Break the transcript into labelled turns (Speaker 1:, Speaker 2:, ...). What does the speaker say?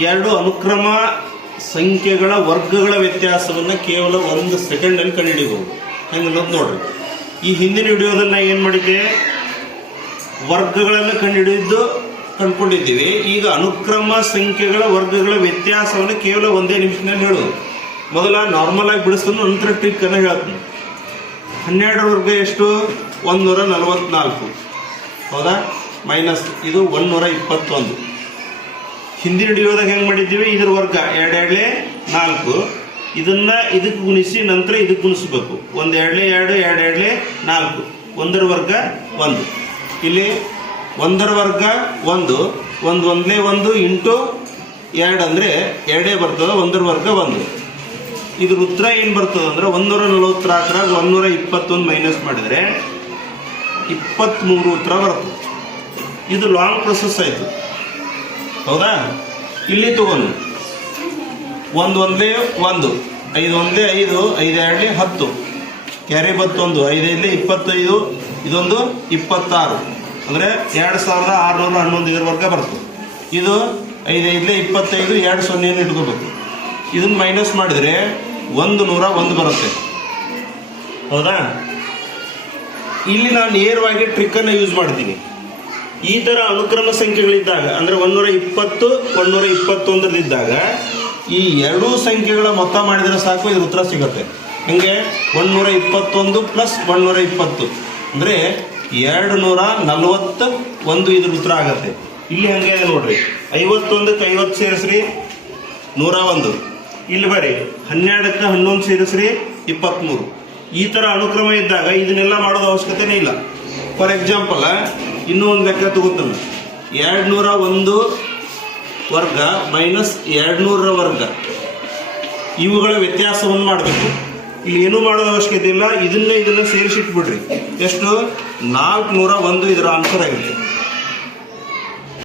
Speaker 1: ಎರಡು ಅನುಕ್ರಮ ಸಂಖ್ಯೆಗಳ ವರ್ಗಗಳ ವ್ಯತ್ಯಾಸವನ್ನು ಕೇವಲ ಒಂದು ಸೆಕೆಂಡಲ್ಲಿ ಕಂಡುಹಿಡಿಬಹುದು ಹೆಂಗೆ ಅನ್ನೋದು ನೋಡ್ರಿ. ಈ ಹಿಂದಿನ ವಿಡಿಯೋದಲ್ಲಿ ನಾ ಏನು ಮಾಡಿದ್ದೆ? ವರ್ಗಗಳನ್ನು ಕಂಡುಹಿಡಿದು ಕಂಡುಕೊಂಡಿದ್ದೀವಿ. ಈಗ ಅನುಕ್ರಮ ಸಂಖ್ಯೆಗಳ ವರ್ಗಗಳ ವ್ಯತ್ಯಾಸವನ್ನು ಕೇವಲ ಒಂದೇ ನಿಮಿಷದಲ್ಲಿ ಹೇಳೋದು. ಮೊದಲ ನಾರ್ಮಲ್ ಆಗಿ ಬಿಡಿಸ್ಕೊಂಡು ನಂತರ ಟ್ರಿಕ್ ಅನ್ನು ಹೇಳ್ತೀನಿ ಹನ್ನೆರಡು ವರ್ಗ ಎಷ್ಟು? ಒಂದೂರ ನಲವತ್ನಾಲ್ಕು. ಹೌದಾ? ಮೈನಸ್ ಇದು ಒಂದೂರ ಇಪ್ಪತ್ತೊಂದು. ಹಿಂದಿನ ಹಿಡಿಯೋದಾಗ ಹೆಂಗೆ ಮಾಡಿದ್ದೀವಿ? ಇದ್ರ ವರ್ಗ ಎರಡೆರಡ್ಲೆ ನಾಲ್ಕು. ಇದನ್ನ ಇದಕ್ಕೆ ಗುಣಿಸಿ ನಂತರ ಇದಕ್ಕೆ ಗುಣಿಸ್ಬೇಕು. ಒಂದು ಎರಡ್ಲೆ ಎರಡು ಎರಡು ಎರಡ್ಲೆ ನಾಲ್ಕು. ಒಂದರ ವರ್ಗ, ಒಂದು. ಇಲ್ಲಿ ಒಂದರ ವರ್ಗ, ಒಂದು. ಒಂದು ಒಂದನೇ ಒಂದು ಇಂಟು ಎರಡು ಅಂದರೆ ಎರಡೇ ಬರ್ತದೆ, ಒಂದರ ವರ್ಗ, ಒಂದು. ಇದ್ರ ಉತ್ತರ ಏನು ಬರ್ತದೆ ಅಂದ್ರೆ ಒಂದೂರ ನಲವತ್ನಾಲ್ಕರಾಗ ಒಂದೂರ ಇಪ್ಪತ್ತೊಂದು ಮೈನಸ್ ಮಾಡಿದರೆ ಇಪ್ಪತ್ತ್ಮೂರು ಉತ್ತರ ಬರ್ತದೆ. ಇದು ಲಾಂಗ್ ಪ್ರೊಸೆಸ್ ಆಯಿತು. ಹೌದಾ? ಇಲ್ಲಿ ತಗೊಂಡು. ಒಂದು ಒಂದೇ ಒಂದು. ಐದು ಒಂದೇ ಐದು ಐದು ಎರಡಲಿ ಹತ್ತು. ಕ್ಯಾರಿ ಬತ್ತೊಂದು ಐದೈದಲಿ ಇಪ್ಪತ್ತೈದು, ಇದೊಂದು ಇಪ್ಪತ್ತಾರು. ಅಂದರೆ ಎರಡು ಸಾವಿರದ ಆರುನೂರ ಹನ್ನೊಂದು ಇದರವರೆಗೆ ಬರ್ತದೆ. ಇದು ಐದೈದಲೆ ಇಪ್ಪತ್ತೈದು, ಎರಡು ಸೊನ್ನೆಯನ್ನು ಇಟ್ಕೋಬೇಕು. ಇದನ್ನ ಮೈನಸ್ ಮಾಡಿದರೆ ಒಂದು ನೂರ ಒಂದು ಬರುತ್ತೆ. ಹೌದಾ? ಇಲ್ಲಿ ನಾನು ನೇರವಾಗಿ ಟ್ರಿಕ್ಕನ್ನು ಯೂಸ್ ಮಾಡ್ತೀನಿ. ಈ ತರ ಅನುಕ್ರಮ ಸಂಖ್ಯೆಗಳಿದ್ದಾಗ, ಅಂದ್ರೆ ಒಂದೂರ ಇಪ್ಪತ್ತು ಒಂದೂರ ಇಪ್ಪತ್ತೊಂದರದಿದ್ದಾಗ ಈ ಎರಡೂ ಸಂಖ್ಯೆಗಳ ಮೊತ್ತ ಮಾಡಿದ್ರೆ ಸಾಕು, ಇದ್ರ ಉತ್ತರ ಸಿಗುತ್ತೆ. ಹಿಂಗೆ? ಒಂದೂರ ಇಪ್ಪತ್ತೊಂದು ಪ್ಲಸ್ ಒಂದೂರ ಇಪ್ಪತ್ತು. ಅಂದ್ರೆ ಎರಡು ನೂರ ನಲವತ್ತ ಒಂದು ಇದ್ರ ಉತ್ತರ ಆಗತ್ತೆ. ಇಲ್ಲಿ ಹಂಗೆ ನೋಡ್ರಿ. ಐವತ್ತೊಂದಕ್ಕೆ ಐವತ್ತು ಸೇರಿಸ್ರಿ ನೂರ ಒಂದು ಇಲ್ಲಿ ಬರ್ರಿ. ಹನ್ನೆರಡಕ್ಕೆ ಹನ್ನೊಂದು ಸೇರಿಸ್ರಿ, ಇಪ್ಪತ್ತ್ಮೂರು. ಈ ಥರ ಅನುಕ್ರಮ ಇದ್ದಾಗ ಇದನ್ನೆಲ್ಲ ಮಾಡೋದು ಅವಶ್ಯಕತೆನೇ ಇಲ್ಲ. ಫಾರ್ ಎಕ್ಸಾಂಪಲ್ ಇನ್ನೂ ಒಂದು ಲೆಕ್ಕ ತಗೋತಾನೆ. ಎರಡು ನೂರ ಒಂದು ವರ್ಗ ಮೈನಸ್ ಎರಡು ನೂರರ ವರ್ಗ. ಇವುಗಳ ವ್ಯತ್ಯಾಸವನ್ನು ಮಾಡಬೇಕು. ಇಲ್ಲಿ ಏನೂ ಮಾಡೋದು ಅವಶ್ಯಕತೆ ಇಲ್ಲ. ಇದನ್ನೇ ಇದನ್ನು ಸೇರಿಸಿಟ್ಬಿಡ್ರಿ. ಎಷ್ಟು? ನಾಲ್ಕು ನೂರ ಒಂದು ಇದರ ಆನ್ಸರ್ ಆಗುತ್ತೆ